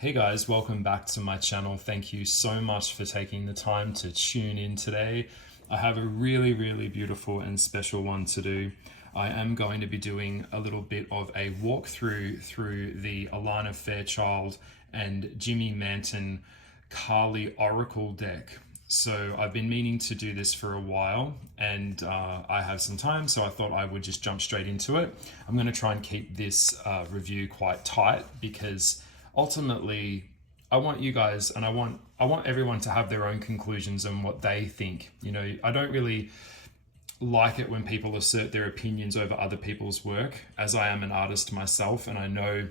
Hey guys, welcome back to my channel. Thank you so much for taking the time to tune in today. I have a really beautiful and special one to do. I am going to be doing a little bit of a walkthrough through the Alana Fairchild and Jimmy Manton Carly Oracle deck. So I've been meaning to do this for a while and I have some time, so I thought I would just jump straight into it. I'm going to try and keep this review quite tight because ultimately I want you guys and I want everyone to have their own conclusions on what they think. You know, I don't really like it when people assert their opinions over other people's work, as I am an artist myself and I know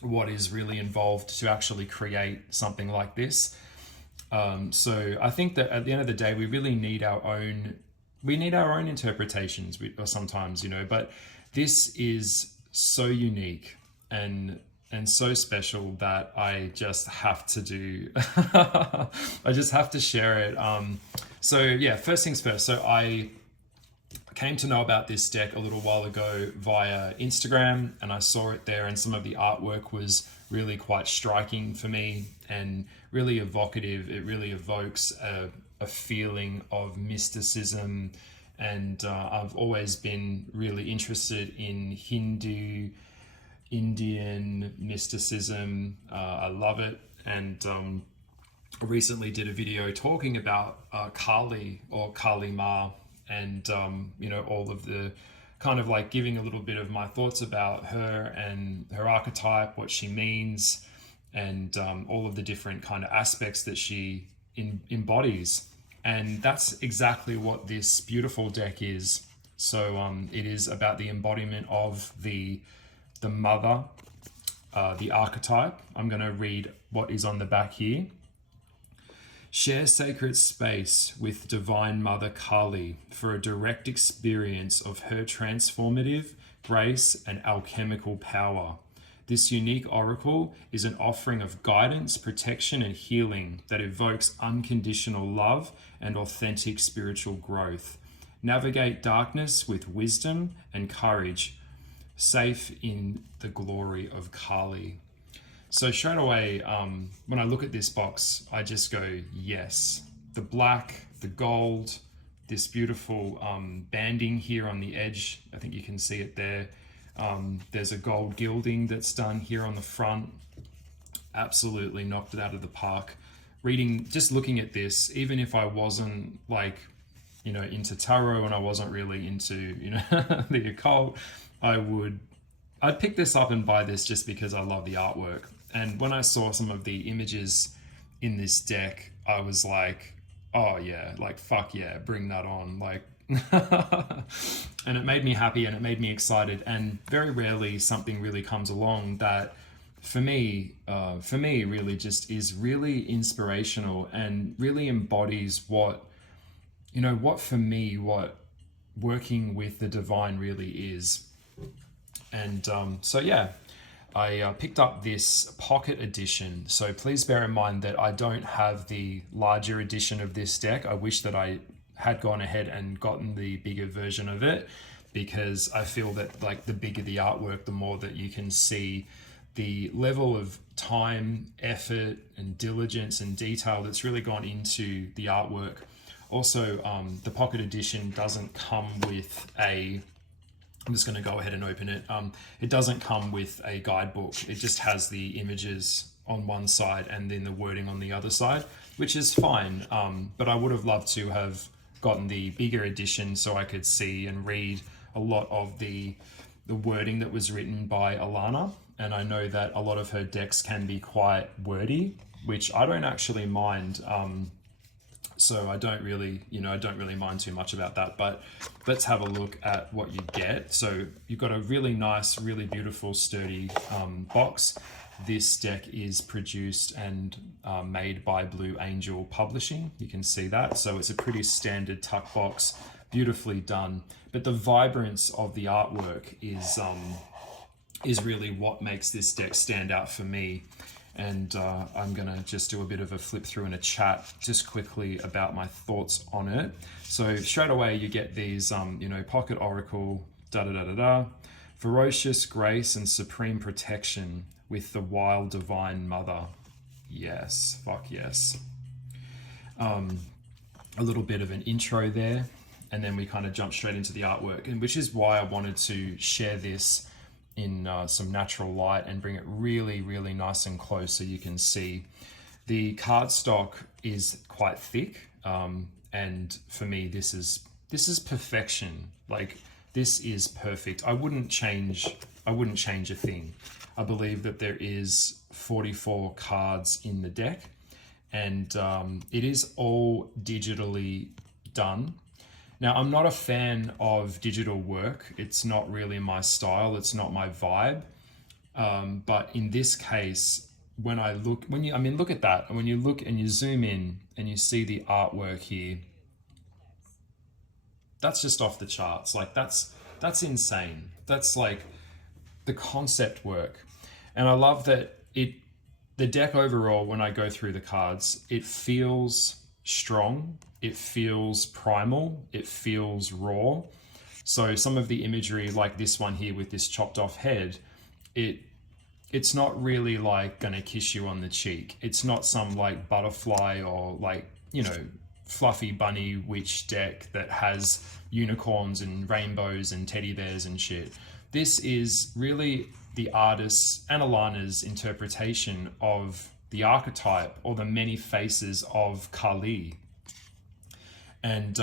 what is really involved to actually create something like this. So I think that at the end of the day, we really need our own interpretations or sometimes, you know, but this is so unique and so special that I just have to do, I just have to share it. So yeah, first things first. So I came to know about this deck a little while ago via Instagram and I saw it there and some of the artwork was really quite striking for me and really evocative. It really evokes a feeling of mysticism and I've always been really interested in Hindu, Indian mysticism. I love it. And I recently did a video talking about Kali or Kali Ma and, you know, all of the kind of like giving a little bit of my thoughts about her and her archetype, what she means, and all of the different kind of aspects that she embodies. And that's exactly what this beautiful deck is. So it is about the embodiment of the mother, the archetype. I'm going to read what is on the back here. Share sacred space with Divine Mother Kali for a direct experience of her transformative grace and alchemical power. This unique oracle is an offering of guidance, protection, and healing that evokes unconditional love and authentic spiritual growth. Navigate darkness with wisdom and courage, safe in the glory of Kali. So straight away, when I look at this box, I just go, yes. The black, the gold, this beautiful banding here on the edge. I think you can see it there. There's a gold gilding that's done here on the front. Absolutely knocked it out of the park. Just looking at this, even if I wasn't like, you know, into tarot and I wasn't really into, you know, the occult, I'd pick this up and buy this just because I love the artwork. And when I saw some of the images in this deck, I was like, oh yeah, like fuck yeah, bring that on. Like, and it made me happy and it made me excited. And very rarely something really comes along that for me really just is really inspirational and really embodies what working with the divine really is. And so yeah, I picked up this pocket edition. So please bear in mind that I don't have the larger edition of this deck. I wish that I had gone ahead and gotten the bigger version of it because I feel that like the bigger the artwork, the more that you can see the level of time, effort, and diligence and detail that's really gone into the artwork. Also, the pocket edition doesn't come with I'm just going to go ahead and open it. It doesn't come with a guidebook. It just has the images on one side and then the wording on the other side, which is fine. But I would have loved to have gotten the bigger edition so I could see and read a lot of the wording that was written by Alana. And I know that a lot of her decks can be quite wordy, which I don't actually mind. So I don't really mind too much about that, but let's have a look at what you get. So you've got a really nice, really beautiful, sturdy box. This deck is produced and made by Blue Angel Publishing. You can see that. So it's a pretty standard tuck box, beautifully done. But the vibrance of the artwork is really what makes this deck stand out for me. And I'm gonna just do a bit of a flip through and a chat just quickly about my thoughts on it. So straight away you get these, you know, pocket oracle, ferocious grace and supreme protection with the Wild Divine Mother. Yes, fuck yes. A little bit of an intro there, and then we kind of jump straight into the artwork, and which is why I wanted to share this in some natural light and bring it really, really nice and close so you can see. The cardstock is quite thick, and for me, this is perfection. Like, this is perfect. I wouldn't change a thing. I believe that there is 44 cards in the deck, and it is all digitally done. Now, I'm not a fan of digital work. It's not really my style. It's not my vibe. But in this case, look at that. When you look and you zoom in and you see the artwork here, that's just off the charts. Like, that's insane. That's like the concept work. And I love that the deck overall, when I go through the cards, it feels strong, it feels primal, it feels raw. So some of the imagery, like this one here with this chopped off head, it's not really like gonna kiss you on the cheek. It's not some like butterfly or like, you know, fluffy bunny witch deck that has unicorns and rainbows and teddy bears and shit. This is really the artist's and Alana's interpretation of the archetype or the many faces of Kali. And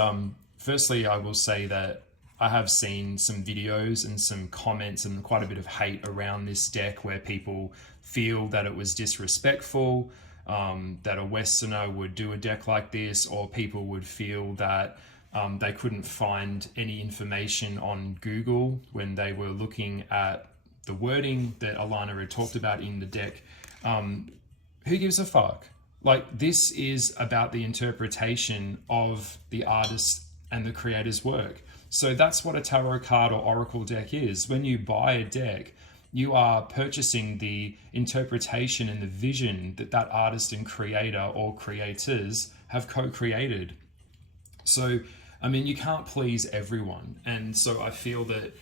firstly, I will say that I have seen some videos and some comments and quite a bit of hate around this deck where people feel that it was disrespectful, that a Westerner would do a deck like this, or people would feel that they couldn't find any information on Google when they were looking at the wording that Alana had talked about in the deck. Who gives a fuck? Like, this is about the interpretation of the artist and the creator's work. So that's what a tarot card or oracle deck is. When you buy a deck, you are purchasing the interpretation and the vision that that artist and creator or creators have co-created. So, I mean, you can't please everyone. And so I feel that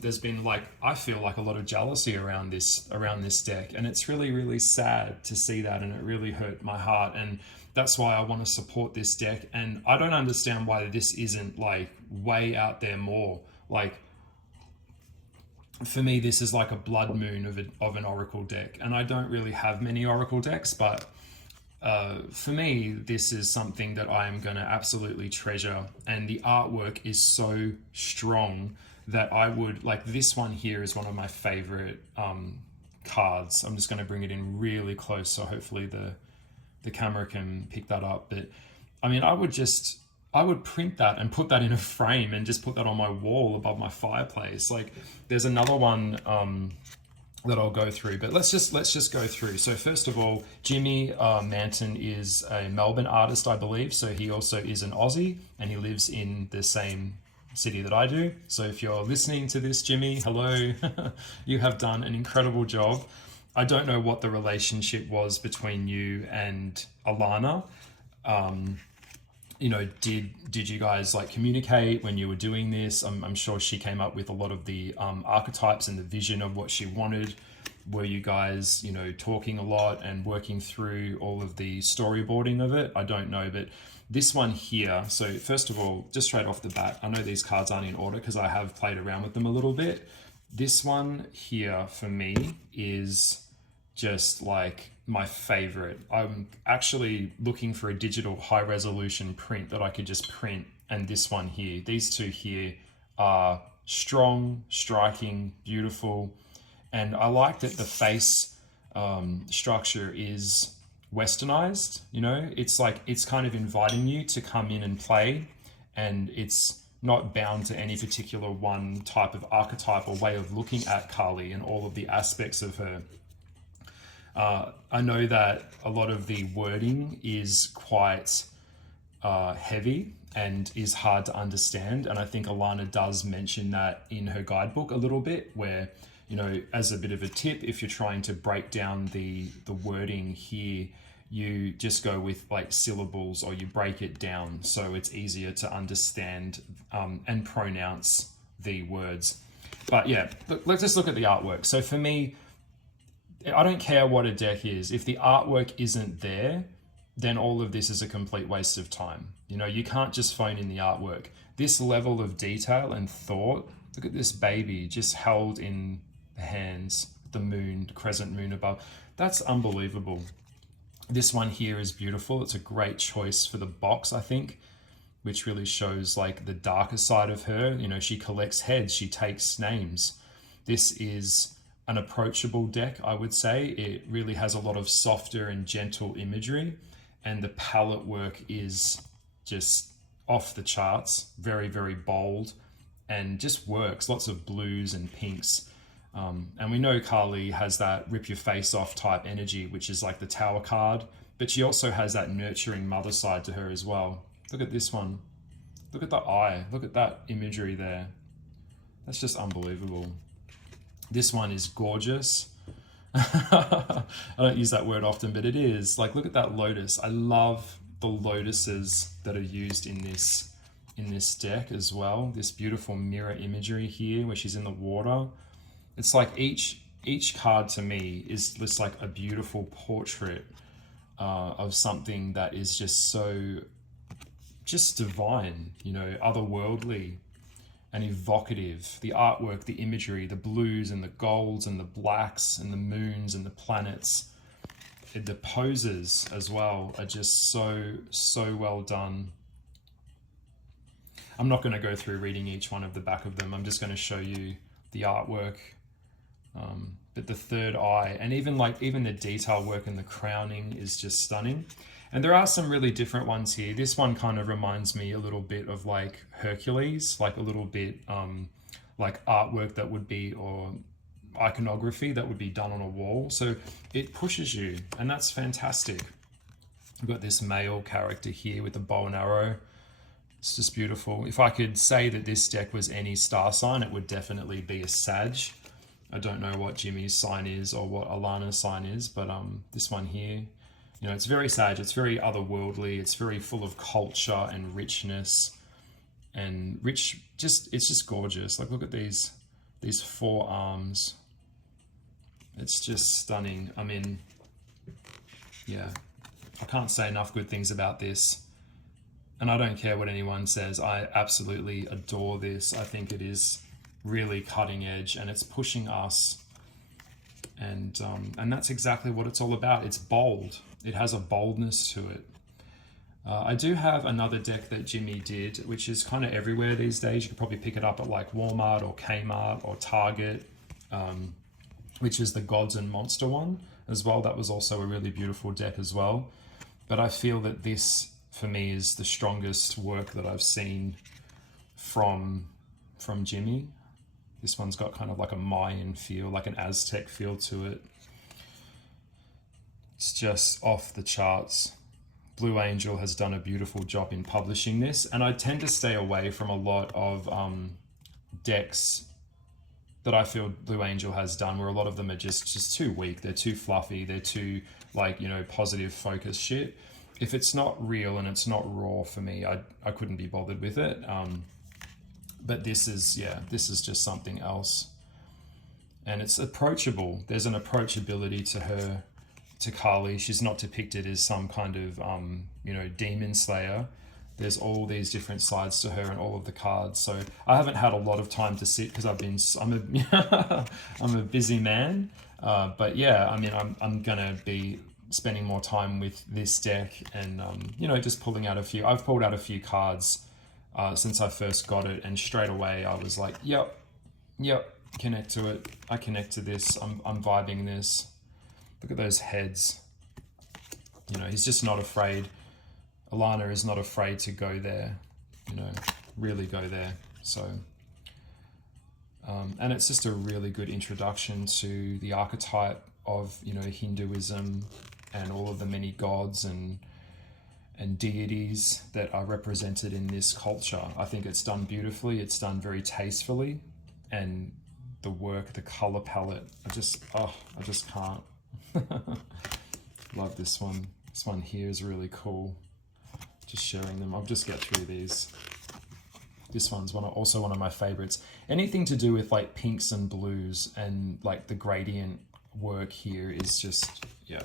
there's been I feel like a lot of jealousy around this deck, and it's really, really sad to see that, and it really hurt my heart. And that's why I want to support this deck. And I don't understand why this isn't like way out there more. Like, for me, this is like a blood moon of an oracle deck, and I don't really have many oracle decks, but for me, this is something that I am going to absolutely treasure. And the artwork is so strong that I would, like, this one here is one of my favorite cards. I'm just going to bring it in really close, so hopefully the camera can pick that up. But I mean, I would print that and put that in a frame and just put that on my wall above my fireplace. Like, there's another one that I'll go through, but let's just go through. So first of all, Jimmy Manton is a Melbourne artist, I believe. So he also is an Aussie, and he lives in the same city that I do. So if you're listening to this, Jimmy, hello. You have done an incredible job. I don't know what the relationship was between you and Alana. You know, did you guys like communicate when you were doing this? I'm sure she came up with a lot of the archetypes and the vision of what she wanted. Were you guys, you know, talking a lot and working through all of the storyboarding of it? I don't know, but this one here, so first of all, just straight off the bat, I know these cards aren't in order because I have played around with them a little bit. This one here for me is just like my favorite. I'm actually looking for a digital high resolution print that I could just print, and this one here, these two here are strong, striking, beautiful, and I like that the face structure is westernized. You know, it's like, it's kind of inviting you to come in and play, and it's not bound to any particular one type of archetype or way of looking at Kali and all of the aspects of her. I know that a lot of the wording is quite heavy and is hard to understand, and I think Alana does mention that in her guidebook a little bit, where, you know, as a bit of a tip, if you're trying to break down the wording here, you just go with like syllables, or you break it down so it's easier to understand and pronounce the words. But yeah, let's just look at the artwork. So for me, I don't care what a deck is. If the artwork isn't there, then all of this is a complete waste of time. You know, you can't just phone in the artwork. This level of detail and thought, look at this baby just held in the hands, the moon, the crescent moon above. That's unbelievable. This one here is beautiful. It's a great choice for the box, I think, which really shows like the darker side of her. You know, she collects heads, she takes names. This is an approachable deck, I would say. It really has a lot of softer and gentle imagery, and the palette work is just off the charts, very, very bold, and just works. Lots of blues and pinks. And we know Carly has that rip your face off type energy, which is like the Tower card, but she also has that nurturing mother side to her as well. Look at this one. Look at the eye. Look at that imagery there. That's just unbelievable. This one is gorgeous. I don't use that word often, but it is. Like, look at that lotus. I love the lotuses that are used in this deck as well. This beautiful mirror imagery here where she's in the water. It's like each card to me is just like a beautiful portrait of something that is just so divine, you know, otherworldly and evocative. The artwork, the imagery, the blues and the golds and the blacks and the moons and the planets. The poses as well are just so well done. I'm not going to go through reading each one of the back of them. I'm just going to show you the artwork. But the third eye and even the detail work and the crowning is just stunning. And there are some really different ones here. This one kind of reminds me a little bit of like Hercules, like a little bit like artwork that would be, or iconography that would be done on a wall. So it pushes you, and that's fantastic. We've got this male character here with the bow and arrow. It's just beautiful. If I could say that this deck was any star sign, it would definitely be a Sag. I don't know what Jimmy's sign is or what Alana's sign is, but this one here, you know, it's very Sag, it's very otherworldly, it's very full of culture and richness and rich, it's just gorgeous. Like, look at these four arms. It's just stunning. I mean, yeah, I can't say enough good things about this. And I don't care what anyone says. I absolutely adore this. I think it is really cutting edge, and it's pushing us. And that's exactly what it's all about. It's bold. It has a boldness to it. I do have another deck that Jimmy did, which is kind of everywhere these days. You could probably pick it up at like Walmart or Kmart or Target, which is the Gods and Monster one as well. That was also a really beautiful deck as well. But I feel that this, for me, is the strongest work that I've seen from Jimmy. This one's got kind of like a Mayan feel, like an Aztec feel to it. It's just off the charts. Blue Angel has done a beautiful job in publishing this, and I tend to stay away from a lot of decks that I feel Blue Angel has done, where a lot of them are just too weak. They're too fluffy. They're too, like, you know, positive focus shit. If it's not real and it's not raw for me, I couldn't be bothered with it. But this is just something else. And it's approachable. There's an approachability to her, to Carly. She's not depicted as some kind of, you know, demon slayer. There's all these different sides to her and all of the cards. So I haven't had a lot of time to sit because I'm a busy man. But yeah, I mean, I'm gonna be spending more time with this deck and, you know, just pulling out a few. I've pulled out a few cards since I first got it, and straight away I was like, yep, connect to it. I connect to this. I'm vibing this. Look at those heads. You know, he's just not afraid. Alana is not afraid to go there, you know, really go there. So, and it's just a really good introduction to the archetype of, you know, Hinduism and all of the many gods and deities that are represented in this culture. I think it's done beautifully. It's done very tastefully, and the work, the color palette, I just can't. Love this one. This one here is really cool. Just sharing them. I'll just get through these. This one's one of my favorites. Anything to do with like pinks and blues and like the gradient work here is just, yeah.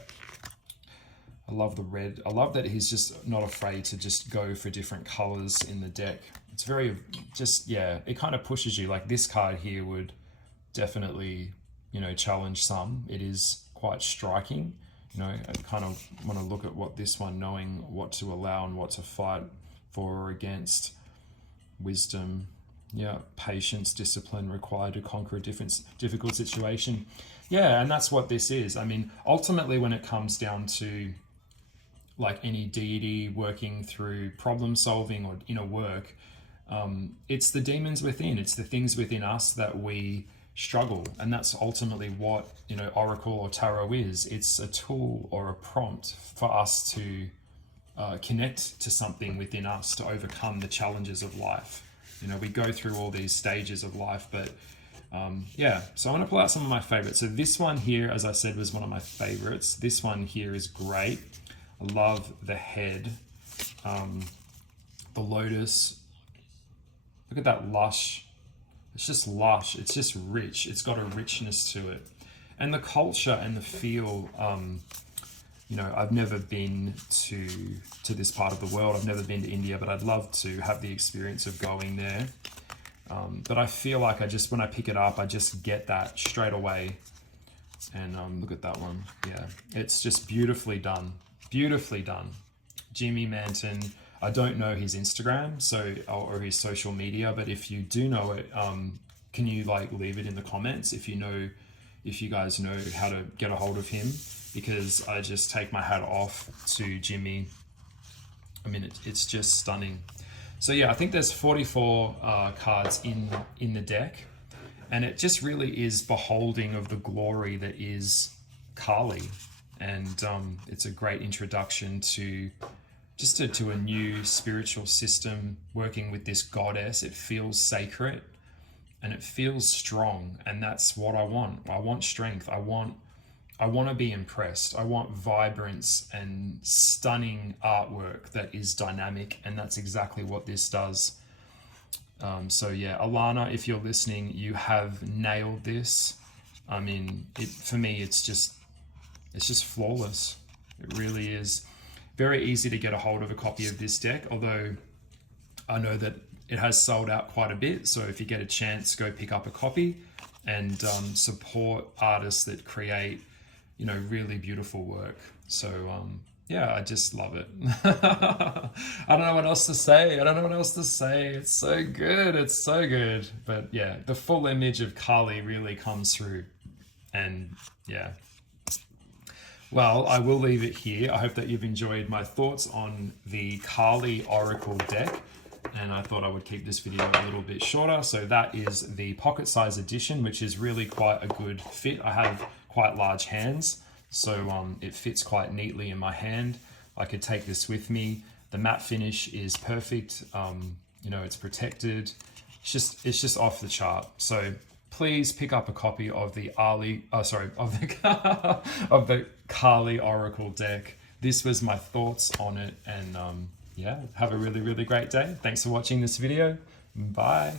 I love the red. I love that he's just not afraid to just go for different colors in the deck. It's very just, yeah, it kind of pushes you. Like this card here would definitely, you know, challenge some. It is quite striking. You know, I kind of want to look at what this one, knowing what to allow and what to fight for or against. Wisdom, yeah, patience, discipline required to conquer a difficult situation. Yeah, and that's what this is. I mean, ultimately when it comes down to like any deity working through problem solving or inner work, it's the demons within, it's the things within us that we struggle. And that's ultimately what, you know, oracle or tarot is. It's a tool or a prompt for us to connect to something within us to overcome the challenges of life. You know, we go through all these stages of life, but yeah, so I want to pull out some of my favorites. So this one here, as I said, was one of my favorites. This one here is great. I love the head, the lotus. Look at that lush. It's just lush. It's just rich. It's got a richness to it. And the culture and the feel, you know, I've never been to this part of the world. I've never been to India, but I'd love to have the experience of going there. But I feel like when I pick it up, I just get that straight away. And look at that one. Yeah, it's just beautifully done. Beautifully done. Jimmy Manton. I don't know his Instagram, or his social media, but if you do know it, can you like leave it in the comments if you guys know how to get a hold of him? Because I just take my hat off to Jimmy. I mean, it's just stunning. So yeah, I think there's 44 cards in the deck, and it just really is beholding of the glory that is Kali. And it's a great introduction to a new spiritual system working with this goddess. It feels sacred and it feels strong, and that's what I want. I want strength. I want to be impressed. I want vibrance and stunning artwork that is dynamic, and that's exactly what this does. So yeah, Alana, if you're listening, you have nailed this. I mean, for me, it's just flawless. It really is. Very easy to get a hold of a copy of this deck, although I know that it has sold out quite a bit. So if you get a chance, go pick up a copy and support artists that create, you know, really beautiful work. So yeah, I just love it. I don't know what else to say. It's so good. It's so good. But yeah, the full image of Kali really comes through. And yeah. Well, I will leave it here. I hope that you've enjoyed my thoughts on the Kali Oracle deck. And I thought I would keep this video a little bit shorter. So that is the pocket size edition, which is really quite a good fit. I have quite large hands, so it fits quite neatly in my hand. I could take this with me. The matte finish is perfect. You know, it's protected. It's just off the chart. So please pick up a copy of the of the Kali Oracle deck. This was my thoughts on it, and yeah, have a really, really great day. Thanks for watching this video. Bye.